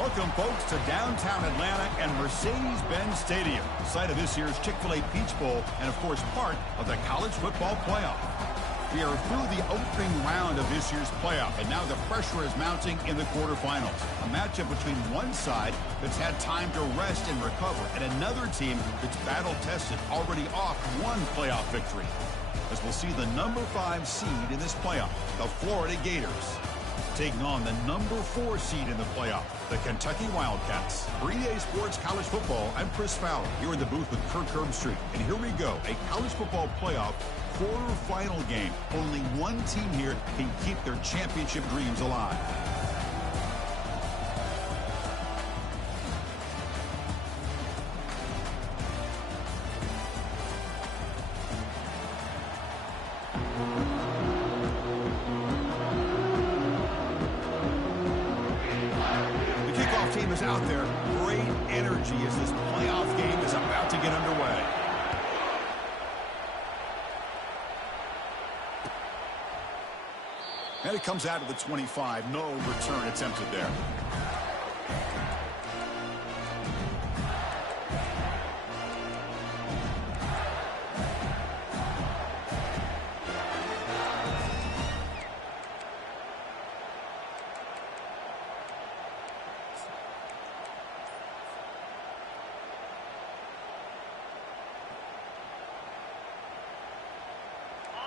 Welcome, folks, to downtown Atlanta and Mercedes-Benz Stadium, site of this year's Chick-fil-A Peach Bowl and, of course, part of the college football playoff. We are through the opening round of this year's playoff, and now the pressure is mounting in the quarterfinals. A matchup between one side that's had time to rest and recover, and another team that's battle-tested, already off one playoff victory. As we'll see the number 5 seed in this playoff, the Florida Gators, taking on the number 4 seed in the playoff, the Kentucky Wildcats. For EA Sports College Football, I'm Chris Fowler, here in the booth with Kirk Herbstreit. And here we go, a college football playoff quarterfinal game. Only one team here can keep their championship dreams alive. Team is out there. Great energy as this playoff game is about to get underway. And it comes out of the 25. No return attempted there.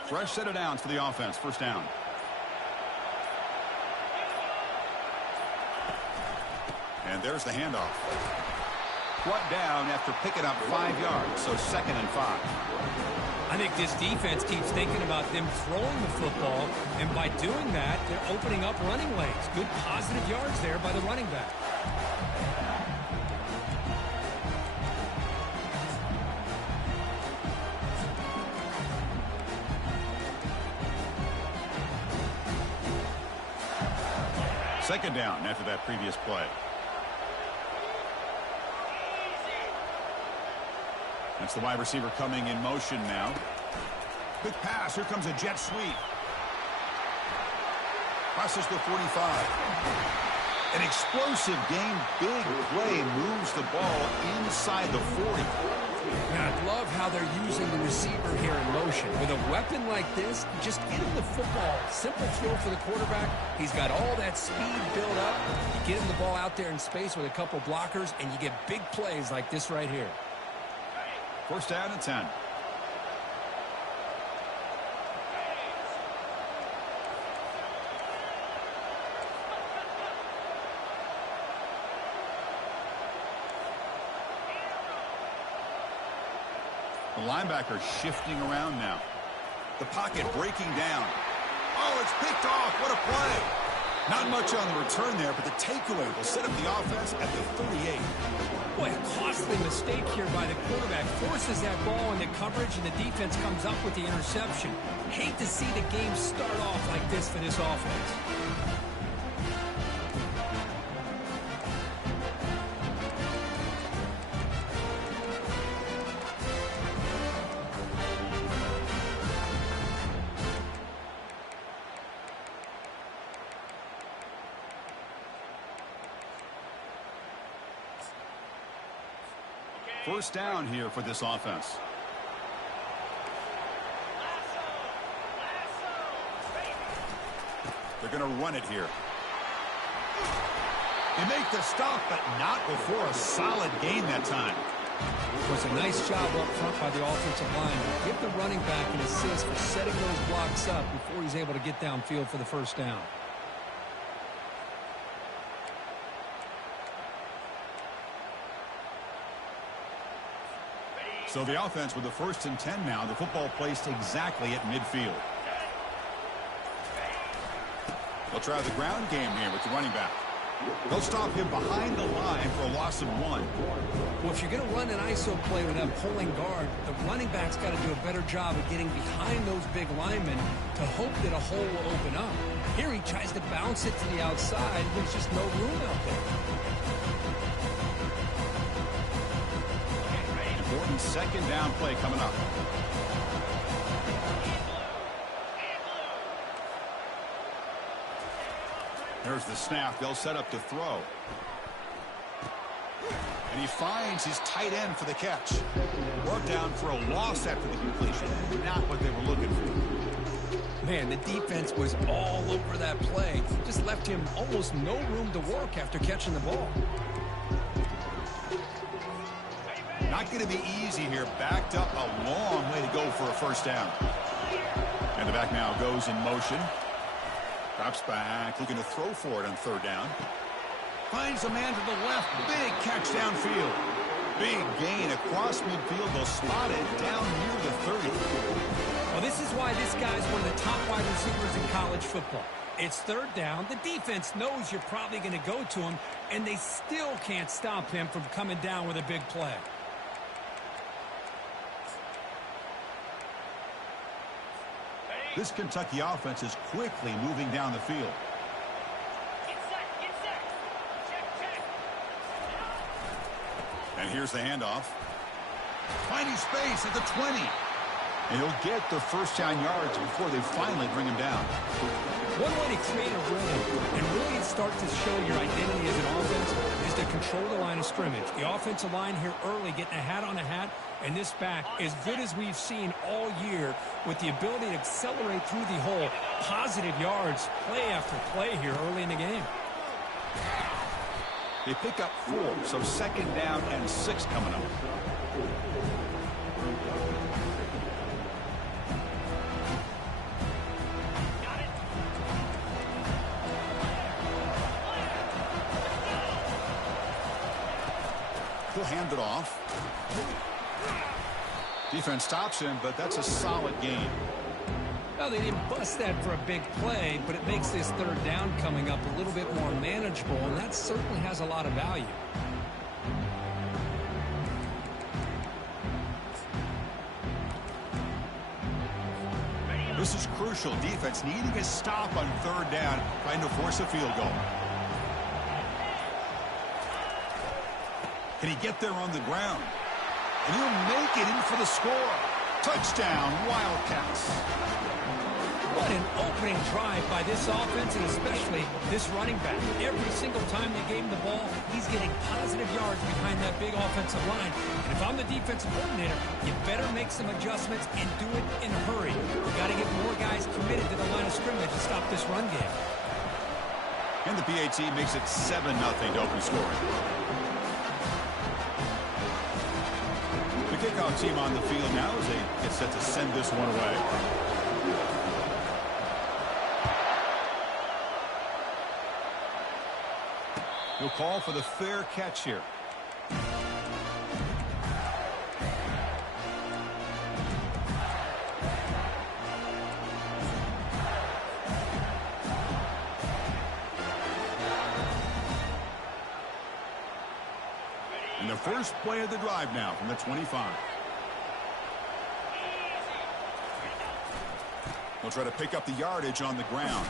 Fresh set of downs for the offense. First down. And there's the handoff. Brought down after picking up 5 yards, so 2nd and 5. I think this defense keeps thinking about them throwing the football, and by doing that, they're opening up running lanes. Good positive yards there by the running back. Second down after that previous play. That's the wide receiver coming in motion now. Quick pass. Here comes a jet sweep. Crosses the 45. An explosive game. Big play moves the ball inside the 40. And I love how they're using the receiver here in motion. With a weapon like this, just get him the football. Simple throw for the quarterback. He's got all that speed built up. You get him the ball out there in space with a couple blockers, and you get big plays like this right here. First down and 10. The linebacker shifting around now. The pocket breaking down. Oh, it's picked off. What a play. Not much on the return there, but the takeaway will set up the offense at the 38. Boy, a costly mistake here by the quarterback. Forces that ball into coverage, and the defense comes up with the interception. Hate to see the game start off like this for this offense. First down here for this offense. They're going to run it here. They make the stop, but not before a solid gain that time. It was a nice job up front by the offensive line. Give the running back an assist for setting those blocks up before he's able to get downfield for the first down. So the offense with the 1st and 10 now. The football placed exactly at midfield. They'll try the ground game here with the running back. They'll stop him behind the line for a loss of 1. Well, if you're going to run an ISO play with that pulling guard, the running back's got to do a better job of getting behind those big linemen to hope that a hole will open up. Here he tries to bounce it to the outside. There's just no room out there. Important second down play coming up. There's the snap. They'll set up to throw. And he finds his tight end for the catch. Brought down for a loss after the completion. Not what they were looking for. Man, the defense was all over that play. Just left him almost no room to work after catching the ball. Not going to be easy here. Backed up a long way to go for a first down. And the back now goes in motion. Drops back, looking to throw for it on third down. Finds a man to the left. Big catch downfield. Big gain across midfield. They'll spot it down near the 30. Well, this is why this guy's one of the top wide receivers in college football. It's third down. The defense knows you're probably going to go to him, and they still can't stop him from coming down with a big play. This Kentucky offense is quickly moving down the field. And here's the handoff. Finding space at the 20. And he'll get the first down yards before they finally bring him down. One way to create a rhythm and really start to show your identity as an offense is to control the line of scrimmage. The offensive line here early getting a hat on a hat, and this back, as good as we've seen all year, with the ability to accelerate through the hole, positive yards, play after play here early in the game. They pick up 4, so second down and 6 coming up. He'll hand it off. Defense stops him, but that's a solid gain. Well, they didn't bust that for a big play, but it makes this third down coming up a little bit more manageable, and that certainly has a lot of value. This is crucial. Defense needing a stop on third down, trying to force a field goal. Can he get there on the ground? And he'll make it in for the score. Touchdown, Wildcats. What an opening drive by this offense, and especially this running back. Every single time they gave him the ball, he's getting positive yards behind that big offensive line. And if I'm the defensive coordinator, you better make some adjustments and do it in a hurry. You got to get more guys committed to the line of scrimmage to stop this run game. And the PAT makes it 7-0 to open scoring. The kickoff team on the field now as they get set to send this one away. He'll call for the fair catch here. And the first play of the drive now from the 25. They'll try to pick up the yardage on the ground.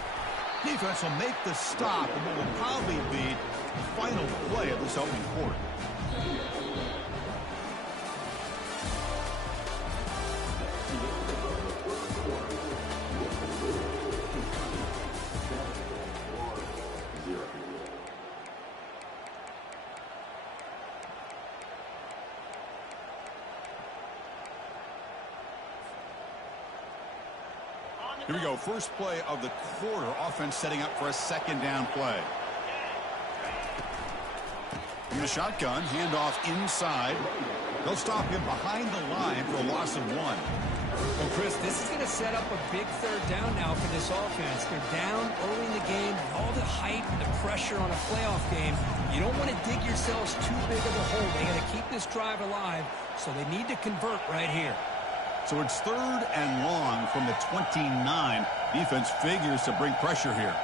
Defense will make the stop, and what will probably be the final play of this opening quarter. Here we go. First play of the quarter. Offense setting up for a second down play. In the shotgun, handoff inside. They'll stop him behind the line for a loss of 1. Well, Chris, this is going to set up a big third down now for this offense. They're down early in the game. All the hype and the pressure on a playoff game. You don't want to dig yourselves too big of a hole. They got to keep this drive alive, so they need to convert right here. So it's third and long from the 29. Defense figures to bring pressure here.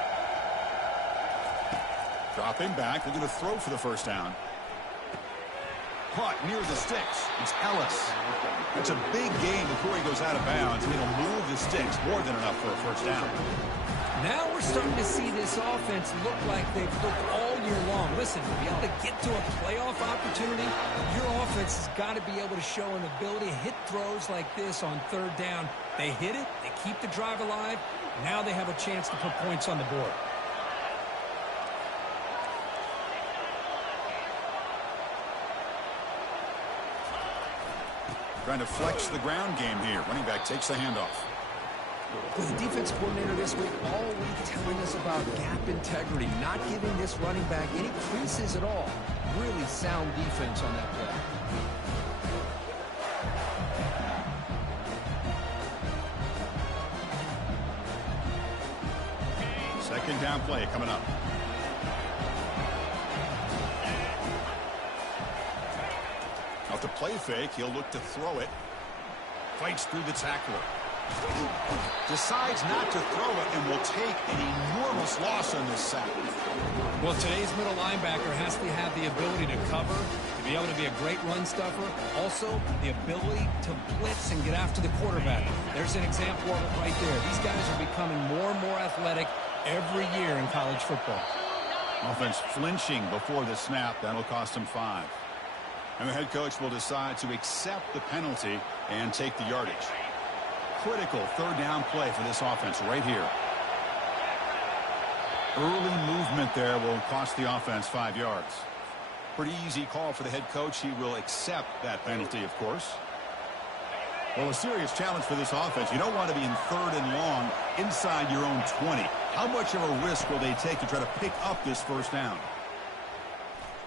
Dropping back. They're going to throw for the first down. Caught near the sticks. It's Ellis. That's a big gain before he goes out of bounds. And it'll move the sticks more than enough for a first down. Now we're starting to see this offense look like they've looked all year long. Listen, to be able to get to a playoff opportunity, your offense has got to be able to show an ability to hit throws like this on third down. They hit it, they keep the drive alive, now they have a chance to put points on the board. Trying to flex the ground game here. Running back takes the handoff. Well, the defense coordinator this week all week telling us about gap integrity, not giving this running back any creases at all. Really sound defense on that play. Second down play coming up. Off the play fake, he'll look to throw it. Fights through the tackler. Decides not to throw it and will take an enormous loss on this sack. Well, today's middle linebacker has to have the ability to cover, to be able to be a great run stuffer, also the ability to blitz and get after the quarterback. There's an example of it right there. These guys are becoming more and more athletic every year in college football. Offense flinching before the snap. That'll cost him 5. And the head coach will decide to accept the penalty and take the yardage. Critical third down play for this offense right here. Early movement there will cost the offense 5 yards. Pretty easy call for the head coach. He will accept that penalty, of course. Well, a serious challenge for this offense. You don't want to be in third and long inside your own 20. How much of a risk will they take to try to pick up this first down?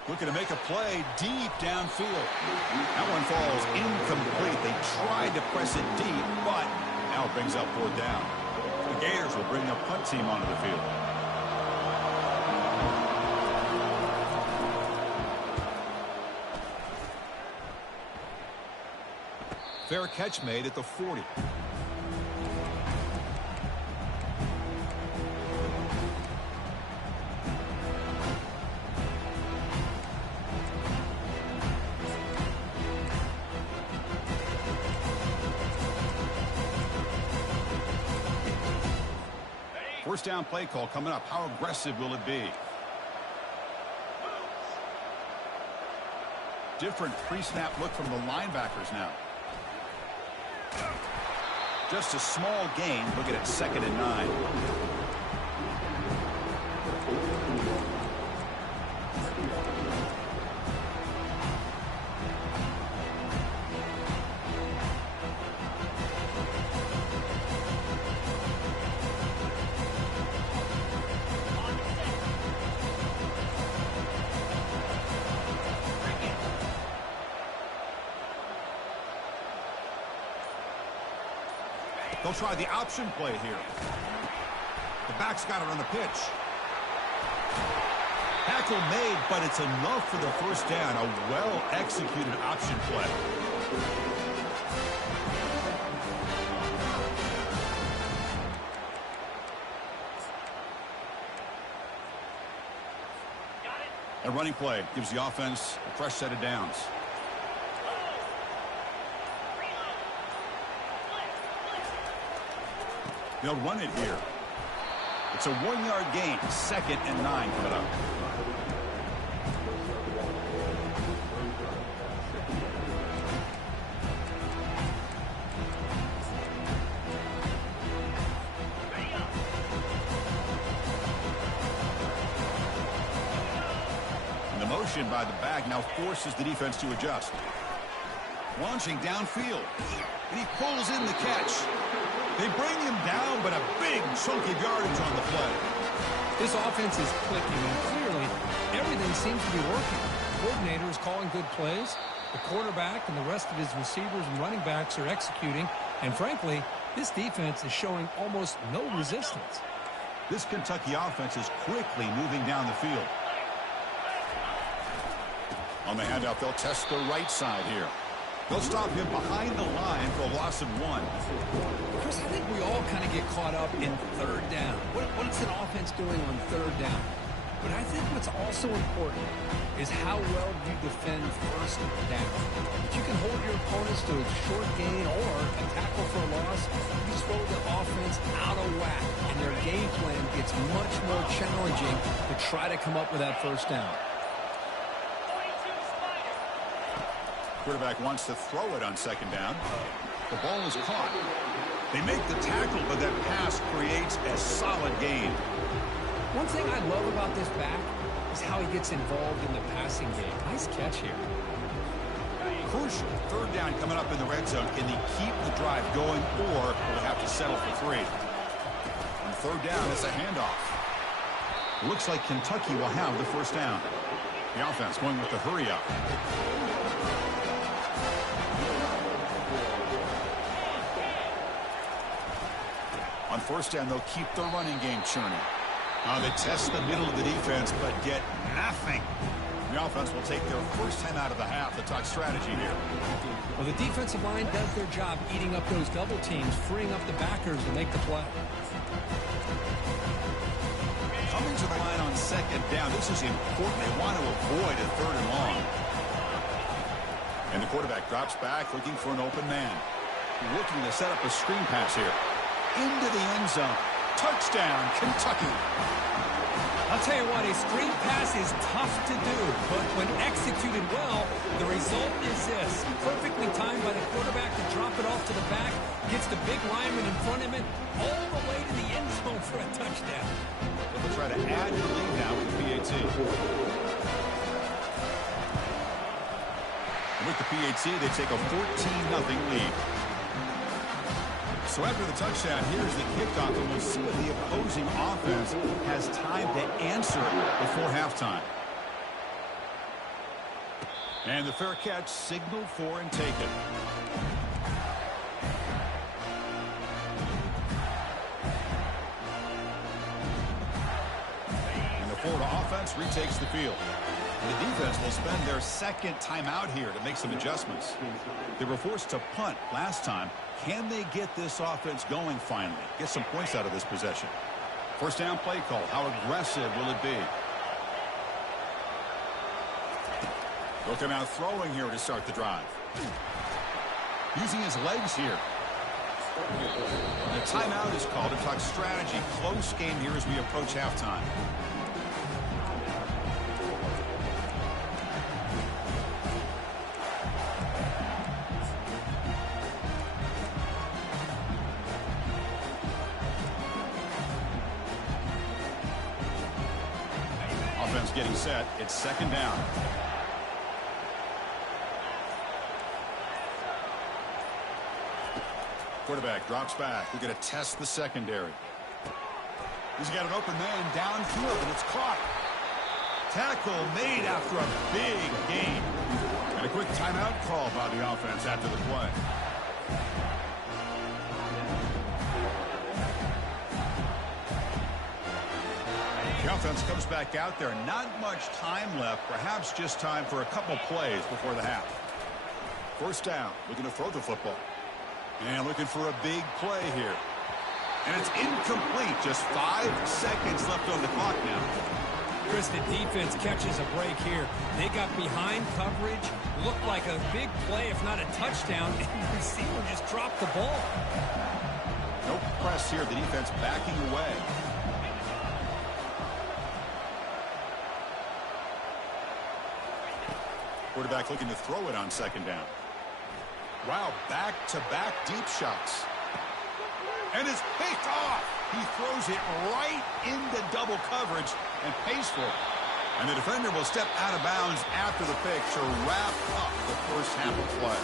Looking to make a play deep downfield. That one falls incomplete. They tried to press it deep, but now it brings up 4th down. The Gators will bring the punt team onto the field. Fair catch made at the 40. First down play call coming up. How aggressive will it be? Different pre-snap look from the linebackers now. Just a small gain. Looking at 2nd and 9. They'll try the option play here. The back's got it on the pitch. Tackle made, but it's enough for the first down. A well-executed option play. A running play gives the offense a fresh set of downs. They'll run it here. It's a 1-yard gain. 2nd and 9 coming up. And the motion by the back now forces the defense to adjust. Launching downfield. And he pulls in the catch. They bring him down, but a big chunk of yardage on the play. This offense is clicking, and clearly everything seems to be working. The coordinator is calling good plays. The quarterback and the rest of his receivers and running backs are executing. And frankly, this defense is showing almost no resistance. This Kentucky offense is quickly moving down the field. On the handoff, they'll test the right side here. They'll stop him behind the line for a loss of 1. Chris, I think we all kind of get caught up in third down. What's an offense doing on third down? But I think what's also important is how well you defend first down. If you can hold your opponents to a short gain or a tackle for a loss, you throw the offense out of whack, and their game plan gets much more challenging to try to come up with that first down. Quarterback wants to throw it on 2nd down. The ball is caught. They make the tackle, but that pass creates a solid gain. One thing I love about this back is how he gets involved in the passing game. Nice catch here. Crucial. Third down coming up in the red zone. Can they keep the drive going, or will they have to settle for 3? On third down, it's a handoff. Looks like Kentucky will have the first down. The offense going with the hurry up. On first down, they'll keep the running game churning. They test the middle of the defense, but get nothing. The offense will take their first 10 out of the half. The talk strategy here. Well, the defensive line does their job eating up those double teams, freeing up the backers to make the play. Coming to the line on second down. This is important. They want to avoid a 3rd and long. And the quarterback drops back, looking for an open man. Looking to set up a screen pass here. Into the end zone. Touchdown, Kentucky. I'll tell you what, a screen pass is tough to do, but when executed well, the result is this. Perfectly timed by the quarterback to drop it off to the back, gets the big lineman in front of him, all the way to the end zone for a touchdown. They'll try to add to the lead now with the PAT. With the PAT, they take a 14-0 lead. So after the touchdown, here's the kickoff, and we'll see if the opposing offense has time to answer before halftime. And the fair catch signaled for and taken. And the Florida offense retakes the field. The defense will spend their second timeout here to make some adjustments. They were forced to punt last time. Can they get this offense going finally? Get some points out of this possession. First down play call. How aggressive will it be? They'll come out throwing here to start the drive. Using his legs here. The timeout is called to talk strategy. Close game here as we approach halftime. Getting set. It's second down. Quarterback drops back. We're going to test the secondary. He's got an open man downfield, and it's caught. Tackle made after a big gain. And a quick timeout call by the offense after the play. The offense comes back out there. Not much time left. Perhaps just time for a couple plays before the half. First down. Looking to throw the football. And looking for a big play here. And it's incomplete. Just 5 seconds left on the clock now. Chris, the defense catches a break here. They got behind coverage. Looked like a big play, if not a touchdown. And the receiver just dropped the ball. No press here. The defense backing away. Quarterback looking to throw it on second down. Wow, back-to-back deep shots. And it's picked off. He throws it right into double coverage and pays for it. And the defender will step out of bounds after the pick to wrap up the first half of play.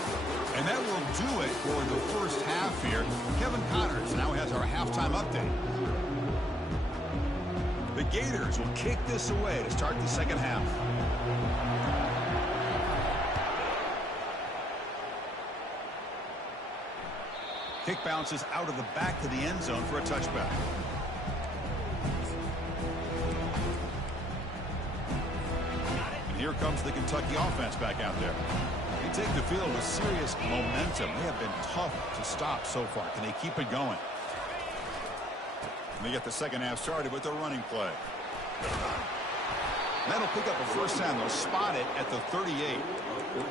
And that will do it for the first half here. Kevin Connors now has our halftime update. The Gators will kick this away to start the second half. Kick bounces out of the back of the end zone for a touchback. And here comes the Kentucky offense back out there. They take the field with serious momentum. They have been tough to stop so far. Can they keep it going? And they get the second half started with a running play. That'll pick up a first down. They'll spot it at the 38.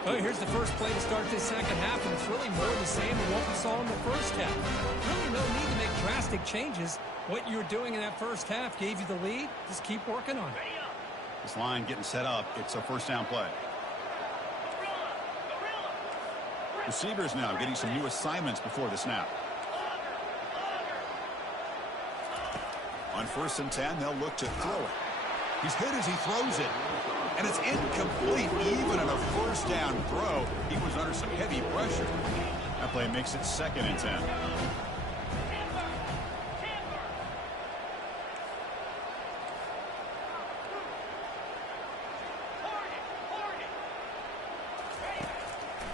Well, here's the first play to start this second half, and it's really more the same than what we saw in the first half. Really no need to make drastic changes. What you were doing in that first half gave you the lead. Just keep working on it. This line getting set up. It's a first down play. Receivers now getting some new assignments before the snap. On 1st and 10, they'll look to throw it. He's hit as he throws it. And it's incomplete. Even on a first down throw, he was under some heavy pressure. That play makes it 2nd and 10.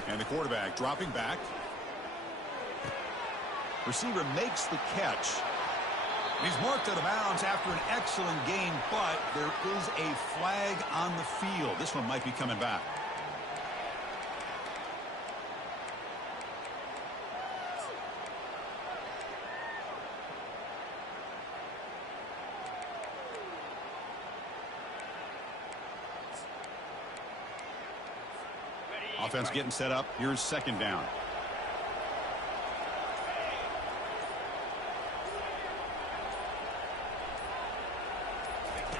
And the quarterback dropping back. Receiver makes the catch. He's marked out of bounds after an excellent game, but there is a flag on the field. This one might be coming back. Offense getting set up. Here's 2nd down.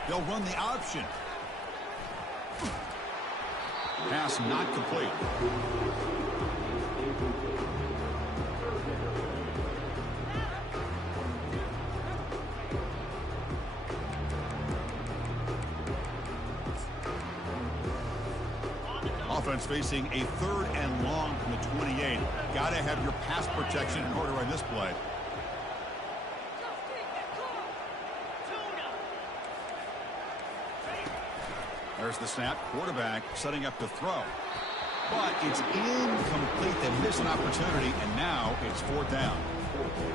They'll run the option. Pass not complete. Offense facing a 3rd and long from the 28. Got to have your pass protection in order on this play. There's the snap. Quarterback setting up the throw. But it's incomplete. They missed an opportunity, and now it's 4th down.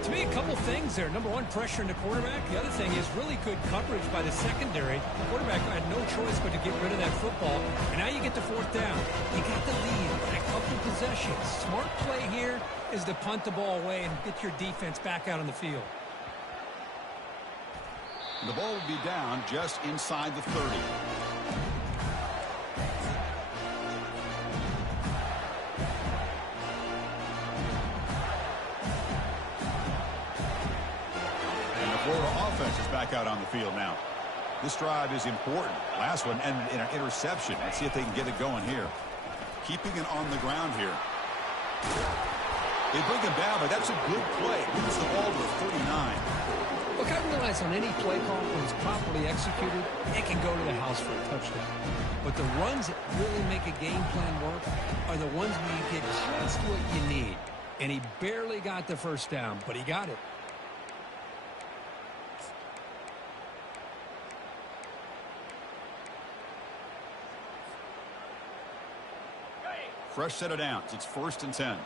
To me, a couple things there. Number one, pressure in the quarterback. The other thing is really good coverage by the secondary. The quarterback had no choice but to get rid of that football. And now you get to 4th down. You got the lead by a couple possessions. Smart play here is to punt the ball away and get your defense back out on the field. The ball will be down just inside the 30. Offense is back out on the field now. This drive is important. Last one ended in an interception. Let's see if they can get it going here. Keeping it on the ground here. They bring him down, but that's a good play. Moves the ball to the 39. Look, I realize on any play call, when it's properly executed, it can go to the house for a touchdown. But the runs that really make a game plan work are the ones where you get just what you need. And he barely got the first down, but he got it. Fresh set of downs. It's 1st and 10.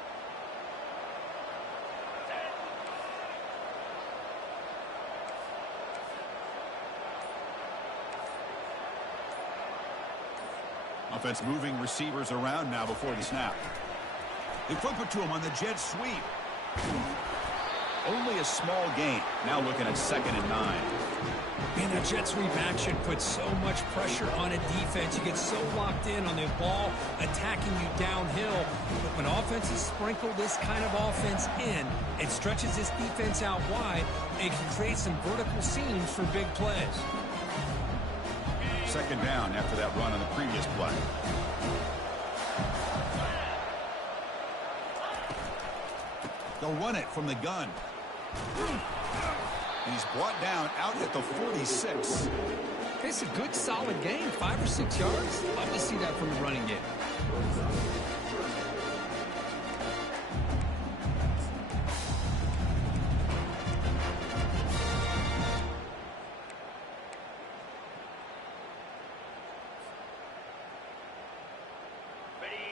Offense moving receivers around now before the snap. They flip it to him on the jet sweep. Only a small gain. Now looking at 2nd and 9. And that jet sweep action puts so much pressure on a defense. You get so locked in on the ball attacking you downhill. But when offenses sprinkle this kind of offense in, it stretches this defense out wide. It can create some vertical seams for big plays. 2nd down after that run on the previous play. They'll run it from the gun. And he's brought down out at the 46. It's a good, solid game. 5 or 6 yards. Love to see that from the running game.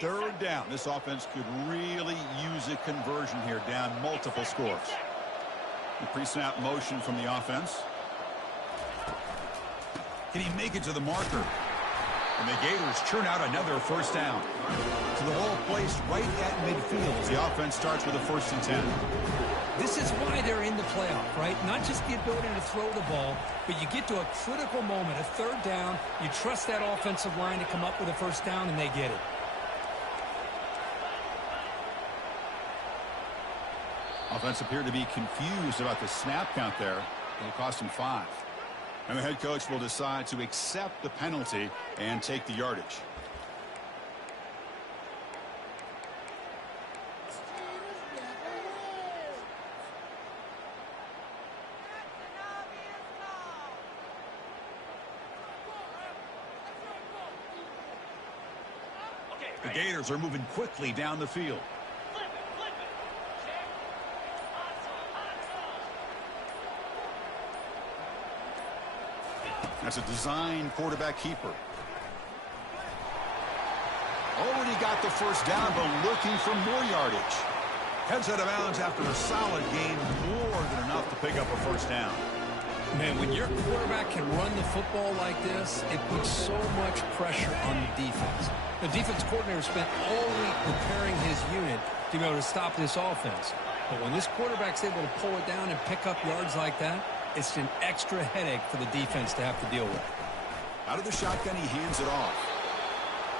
Third down. This offense could really use a conversion here, down multiple scores. The pre-snap motion from the offense. Can he make it to the marker? And the Gators churn out another first down. So the ball placed right at midfield as the offense starts with a 1st and 10. This is why they're in the playoff, right? Not just the ability to throw the ball, but you get to a critical moment, a 3rd down. You trust that offensive line to come up with a first down, and they get it. Offense appeared to be confused about the snap count there. It'll cost him 5. And the head coach will decide to accept the penalty and take the yardage. The Gators are moving quickly down the field. That's a design quarterback keeper. Already got the first down, but looking for more yardage. Heads out of bounds after a solid gain, more than enough to pick up a first down. Man, when your quarterback can run the football like this, it puts so much pressure on the defense. The defense coordinator spent all week preparing his unit to be able to stop this offense. But when this quarterback's able to pull it down and pick up yards like that, it's an extra headache for the defense to have to deal with. Out of the shotgun, he hands it off.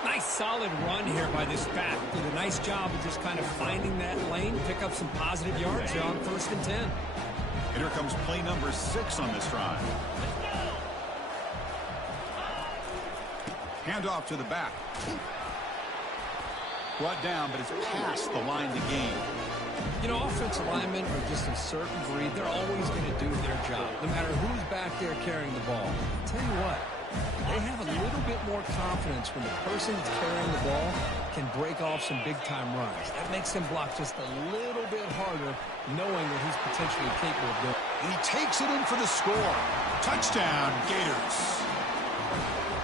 Nice solid run here by this back. Did a nice job of just kind of finding that lane, pick up some positive yards here on 1st and 10. And here comes play number 6 on this drive. Hand off to the back. Brought down, but it's past the line to gain. You know, offensive linemen are just a certain breed. They're always going to do their job, no matter who's back there carrying the ball. I'll tell you what, they have a little bit more confidence when the person that's carrying the ball can break off some big-time runs. That makes them block just a little bit harder, knowing that he's potentially capable of doing it. And he takes it in for the score. Touchdown, Gators.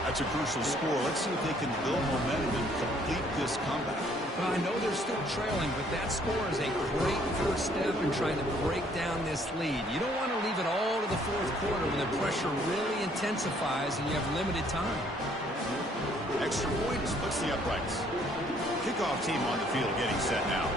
That's a crucial score. Let's see if they can build momentum and complete this comeback. Well, I know they're still trailing, but that score is a great first step in trying to break down this lead. You don't want to leave it all to the fourth quarter when the pressure really intensifies and you have limited time. Extra point splits the uprights. Kickoff team on the field getting set now.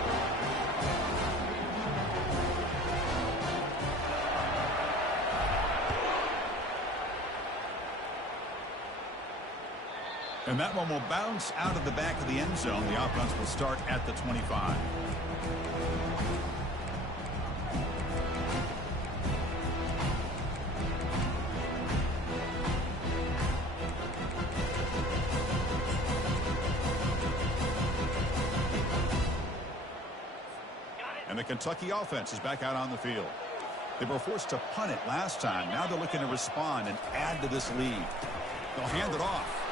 And that one will bounce out of the back of the end zone. The offense will start at the 25. And the Kentucky offense is back out on the field. They were forced to punt it last time. Now they're looking to respond and add to this lead. They'll hand it off.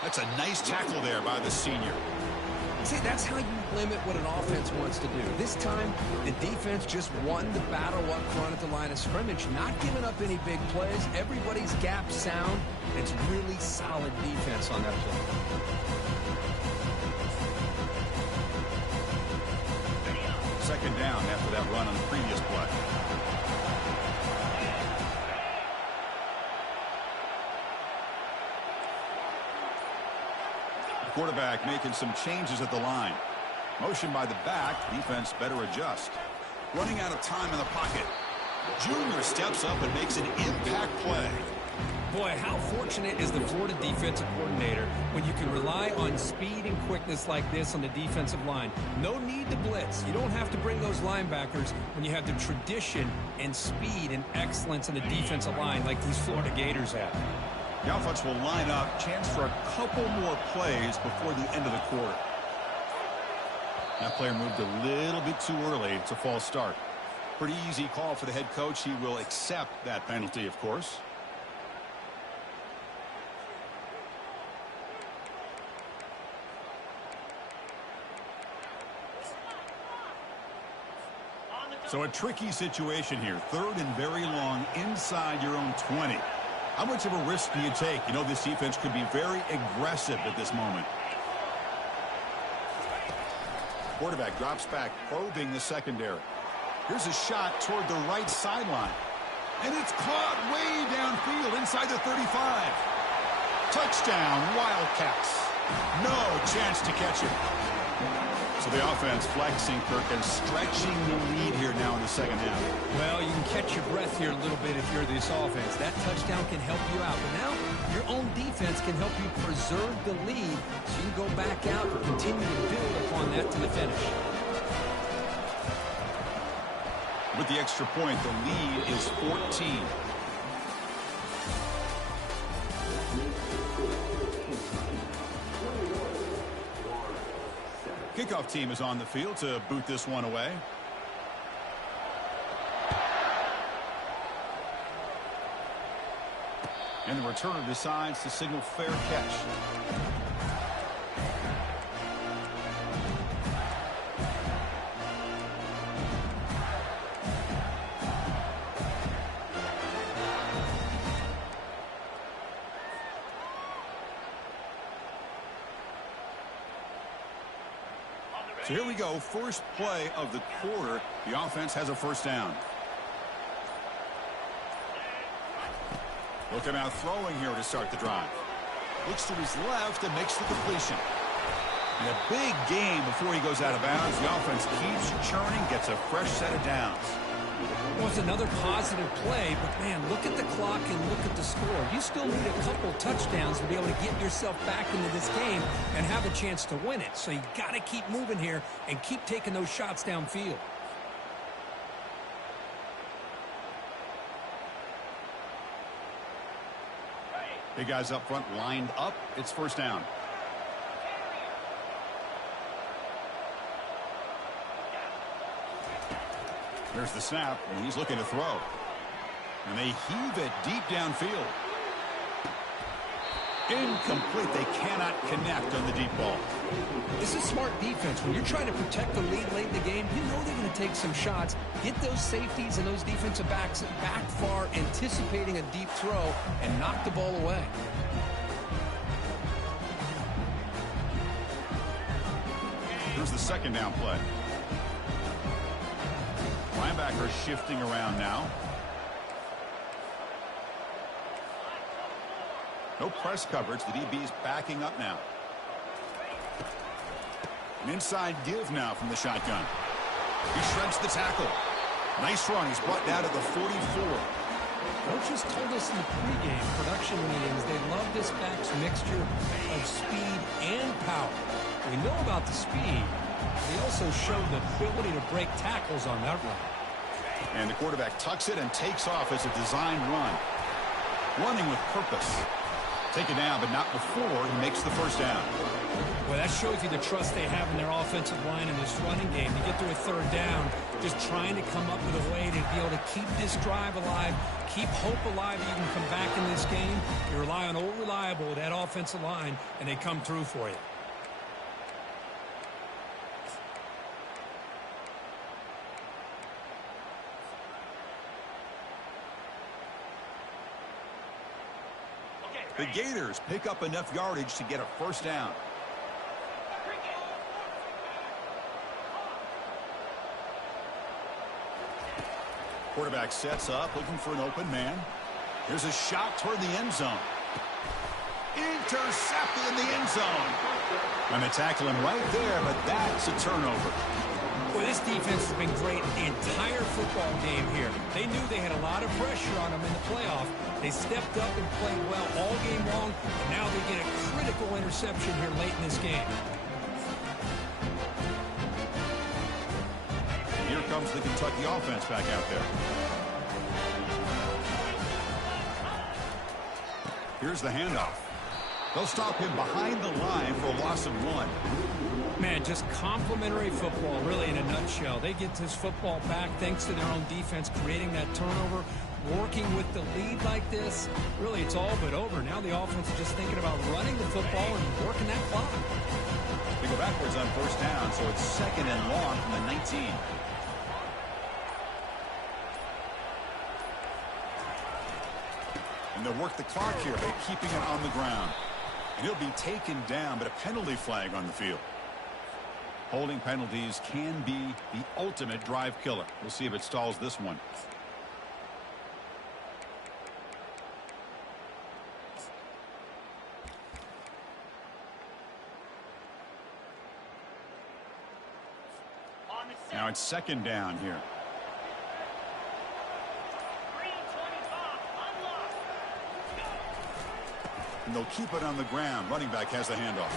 That's a nice tackle there by the senior. See, that's how you limit what an offense wants to do. This time, the defense just won the battle up front at the line of scrimmage, not giving up any big plays. Everybody's gap sound. It's really solid defense on that play. Second down after that run on the previous play. Quarterback making some changes at the line. Motion by the back. Defense better adjust. Running out of time in the pocket. Junior steps up and makes an impact play. Boy, how fortunate is the Florida defensive coordinator when you can rely on speed and quickness like this on the defensive line. No need to blitz. You don't have to bring those linebackers when you have the tradition and speed and excellence in the defensive line like these Florida Gators have. The offense will line up. Chance for a couple more plays before the end of the quarter. That player moved a little bit too early. It's a false start. Pretty easy call for the head coach. He will accept that penalty, of course. So a tricky situation here. 3rd and very long inside your own 20. How much of a risk do you take? You know, this defense could be very aggressive at this moment. Quarterback drops back, probing the secondary. Here's a shot toward the right sideline. And it's caught way downfield inside the 35. Touchdown, Wildcats. No chance to catch it. So the offense flexing, Kirk, and stretching the lead here now in the second half. Well, you can catch your breath here a little bit if you're this offense. That touchdown can help you out. But now your own defense can help you preserve the lead so you can go back out and continue to build upon that to the finish. With the extra point, the lead is 14. Kickoff team is on the field to boot this one away. And the returner decides to signal fair catch. So here we go, first play of the quarter. The offense has a first down. Looking out throwing here to start the drive. Looks to his left and makes the completion. And a big gain before he goes out of bounds. The offense keeps churning, gets a fresh set of downs. Well, it's another positive play, but man, look at the clock and look at the score. You still need a couple touchdowns to be able to get yourself back into this game and have a chance to win it. So you got to keep moving here and keep taking those shots downfield. Big guys up front lined up. It's first down. There's the snap, and he's looking to throw. And they heave it deep downfield. Incomplete. They cannot connect on the deep ball. This is smart defense. When you're trying to protect the lead late in the game, you know they're going to take some shots, get those safeties and those defensive backs back far, anticipating a deep throw, and knock the ball away. Here's the second down play. Linebacker shifting around now. No press coverage. The DB's backing up now. An inside give now from the shotgun. He shreds the tackle. Nice run. He's brought down to the 44. Coaches told us in the pregame production meetings they love this back's mixture of speed and power. We know about the speed. They also showed the ability to break tackles on that run. And the quarterback tucks it and takes off as a design run. Running with purpose. Taken down, but not before he makes the first down. Well, that shows you the trust they have in their offensive line in this running game. To get to a third down, just trying to come up with a way to be able to keep this drive alive, keep hope alive that you can come back in this game. You rely on old reliable with that offensive line, and they come through for you. The Gators pick up enough yardage to get a first down. Quarterback sets up, looking for an open man. Here's a shot toward the end zone. Intercepted in the end zone. And they tackle him right there, but that's a turnover. Well, this defense has been great the entire football game here. They knew they had a lot of pressure on them in the playoff. They stepped up and played well all game long, and now they get a critical interception here late in this game. And here comes the Kentucky offense back out there. Here's the handoff. They'll stop him behind the line for a loss of 1. Man, just complimentary football, really, in a nutshell. They get this football back thanks to their own defense, creating that turnover, working with the lead like this. Really, it's all but over. Now the offense is just thinking about running the football and working that clock. They go backwards on first down, so it's second and long from the 19. And they'll work the clock here by keeping it on the ground. And he'll be taken down, but a penalty flag on the field. Holding penalties can be the ultimate drive killer. We'll see if it stalls this one. Now it's second down here. And they'll keep it on the ground. Running back has the handoff.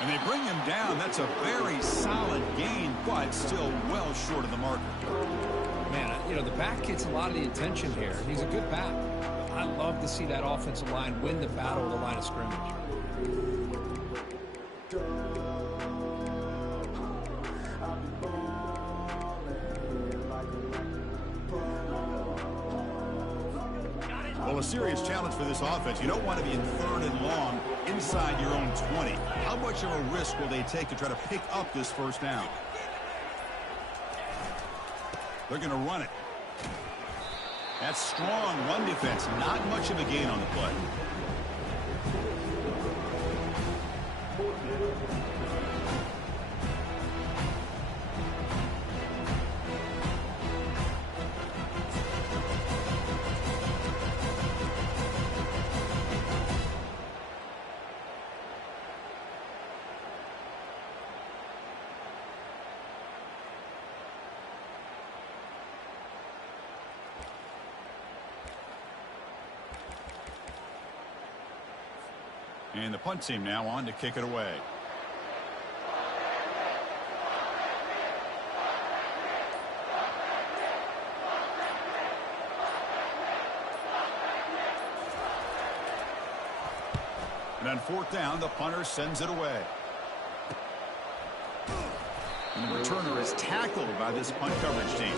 And they bring him down. That's a very solid gain, but still well short of the marker. Man, you know, the back gets a lot of the attention here. He's a good back. I love to see that offensive line win the battle of the line of scrimmage. Well, a serious challenge for this offense. You don't want to be in third and long inside your own 20. How much of a risk will they take to try to pick up this first down? They're going to run it. That's strong run defense. Not much of a gain on the play. And the punt team now on to kick it away. And on fourth down, the punter sends it away. And the returner is tackled by this punt coverage team.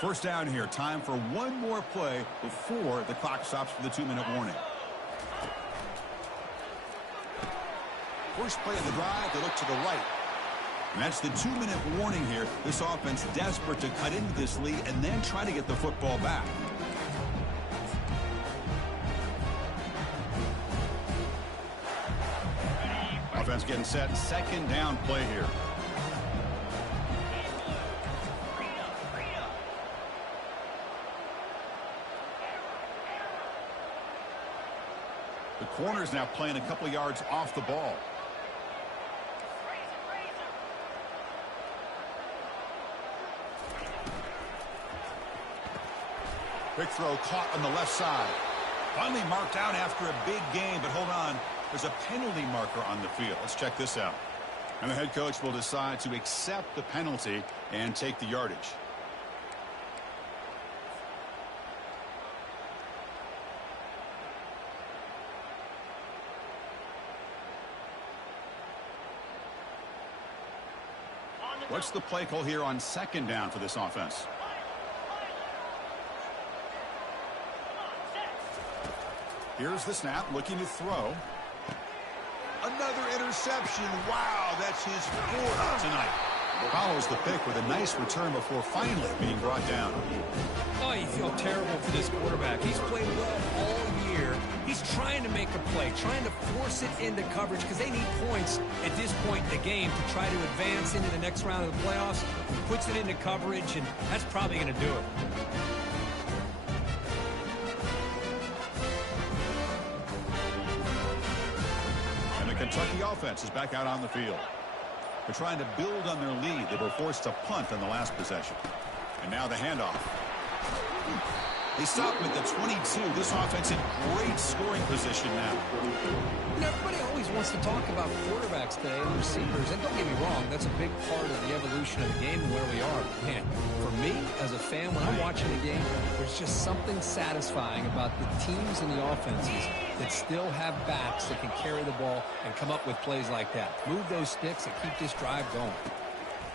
First down here. Time for one more play before the clock stops for the 2-minute warning. First play of the drive, they look to the right. And that's the 2-minute warning here. This offense desperate to cut into this lead and then try to get the football back. Offense getting set. Second down play here. The corner's now playing a couple of yards off the ball. Quick throw caught on the left side. Finally marked out after a big game, but hold on. There's a penalty marker on the field. Let's check this out. And the head coach will decide to accept the penalty and take the yardage. What's the play call here on second down for this offense? Here's the snap, looking to throw. Another interception. Wow, that's his fourth tonight. Follows the pick with a nice return before finally being brought down. Oh, you feel terrible for this quarterback. He's played well all year. He's trying to make a play, trying to force it into coverage because they need points at this point in the game to try to advance into the next round of the playoffs. He puts it into coverage, and that's probably going to do it. Kentucky offense is back out on the field. They're trying to build on their lead. They were forced to punt on the last possession. And now the handoff. They stop at the 22. This offense in great scoring position now. You know, everybody always wants to talk about quarterbacks today and receivers. And don't get me wrong, that's a big part of the evolution of the game and where we are. Man, for me, as a fan, when I'm watching the game, there's just something satisfying about the teams and the offenses that still have backs that can carry the ball and come up with plays like that. Move those sticks and keep this drive going.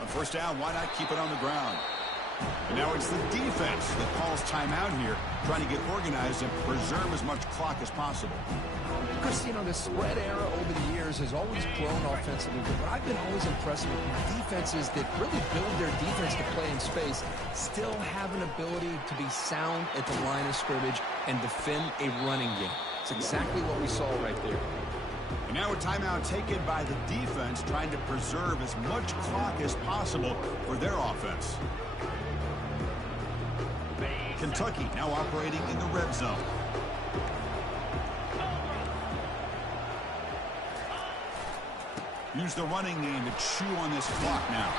On first down, why not keep it on the ground? And now it's the defense that calls timeout here, trying to get organized and preserve as much clock as possible. Chris, you know, the spread era over the years has always grown offensively, but I've been always impressed with defenses that really build their defense to play in space, still have an ability to be sound at the line of scrimmage and defend a running game. It's exactly what we saw right there. And now a timeout taken by the defense, trying to preserve as much clock as possible for their offense. Kentucky now operating in the red zone. Use the running game to chew on this clock now.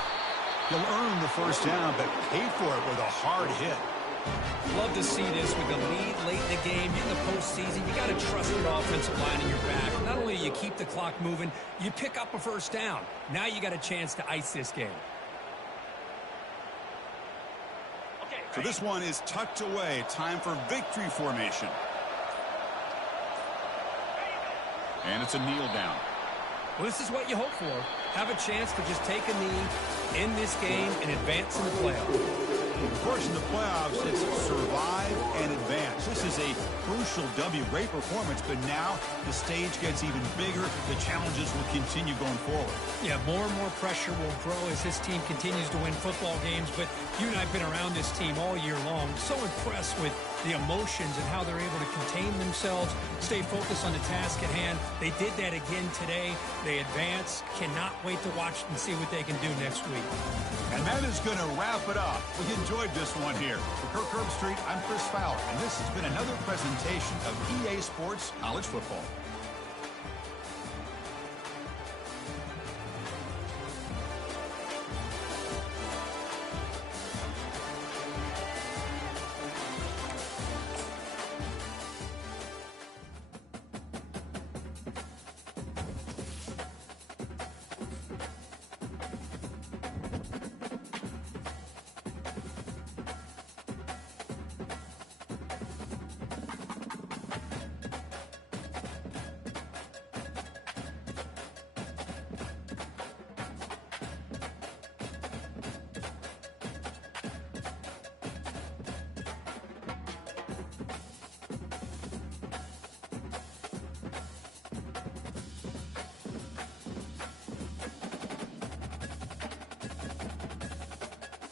He'll earn the first down, but pay for it with a hard hit. Love to see this with the lead late in the game. In the postseason, you got to trust your offensive line in your back. Not only do you keep the clock moving, you pick up a first down. Now you got a chance to ice this game. So this one is tucked away. Time for victory formation. And it's a kneel down. Well, this is what you hope for. Have a chance to just take a knee, end this game, and advance in the playoffs. Of course, in the playoffs, it's survive and advance. This is a crucial W. Great performance, but now the stage gets even bigger. The challenges will continue going forward. Yeah, more and more pressure will grow as this team continues to win football games, but you and I have been around this team all year long. So impressed with the emotions and how they're able to contain themselves, stay focused on the task at hand. They did that again today. They advance. Cannot wait to watch and see what they can do next week. And that is going to wrap it up. We enjoyed this one here. For Kirk Herbstreit, I'm Chris Fowler, and this has been another presentation of EA Sports College Football.